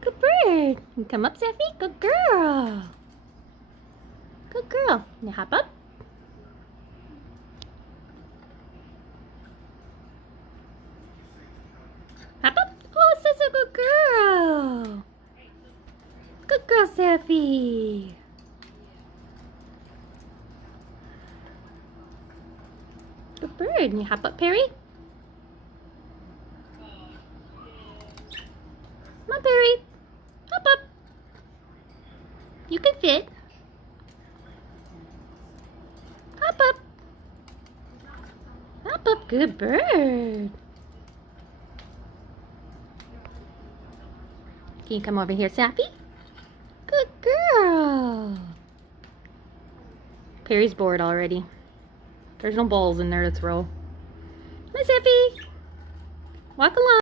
Good bird. You come up, Saffy. Good girl. Good girl. Now hop up. Hop up. Oh, such a good girl. Good girl, Saffy. Good bird. You hop up, Perry. Come on, Perry. Hop up. You can fit. Hop up. Hop up. Good bird. Can you come over here, Saffy? Good girl. Perry's bored already. There's no balls in there to throw. Hi, Saffy. Walk along.